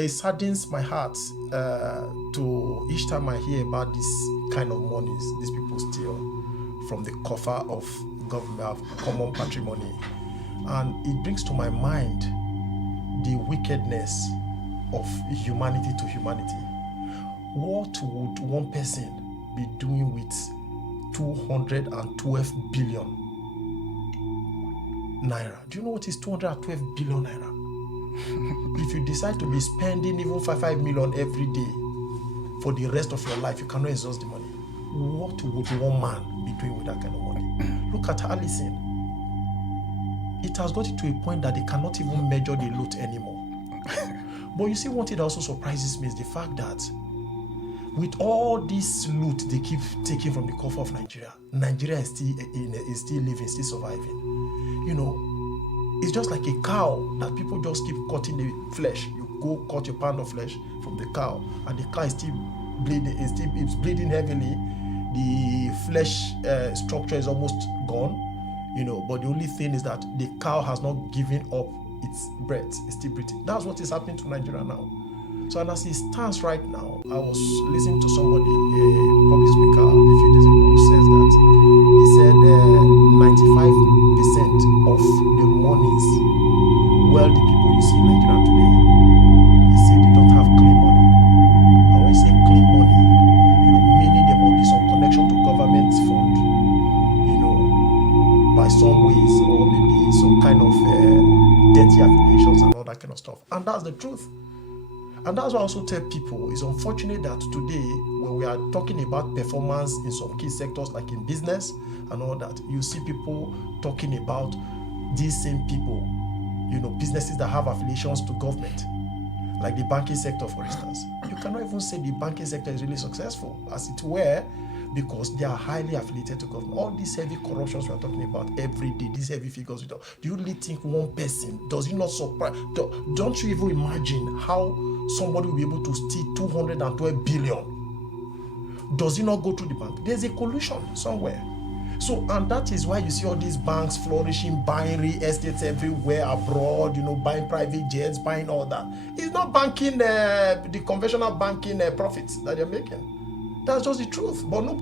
it saddens my heart to each time I hear about this kind of monies these people steal from the coffer of government, common patrimony. And it brings to my mind the wickedness of humanity to humanity. What would one person be doing with 212 billion naira? Do you know what is 212 billion naira? If you decide to be spending even 5 million every day for the rest of your life, you cannot exhaust the money. What would one man be doing with that kind of money? Look at Allison. It has got to a point that they cannot even measure the loot anymore. But you see, one thing that also surprises me is the fact that with all this loot they keep taking from the coffer of Nigeria, Nigeria is still living, still surviving. You know, it's just like a cow that people just keep cutting the flesh. You go cut a pound of flesh from the cow, and the cow is still bleeding. It's bleeding heavily. The flesh structure is almost gone. You know, but the only thing is that the cow has not given up its breath. It's still breathing. That's what is happening to Nigeria now. So, and as it stands right now, I was listening to somebody, a public speaker, a few days ago, who says that he said 95% of the monies wealthy people you see in Nigeria today, he said they don't have clean money. And when you say clean money, you know, meaning there must be some connection to government fund, you know, by some ways, or maybe some kind of dirty affiliations and all that kind of stuff. And that's the truth. And that's why I also tell people, it's unfortunate that today, when we are talking about performance in some key sectors like in business and all that, you see people talking about these same people, you know, businesses that have affiliations to government, like the banking sector, for instance. You cannot even say the banking sector is really successful, as it were, because they are highly affiliated to government. All these heavy corruptions we are talking about every day, these heavy figures, do you really think one person, does it not surprise? Don't you even imagine how somebody will be able to steal 212 billion? Does it not go through the bank? There's a collusion somewhere. So, and that is why you see all these banks flourishing, buying real estates everywhere abroad, you know, buying private jets, buying all that. It's not banking, the conventional banking profits that they're making. That's just the truth. But no.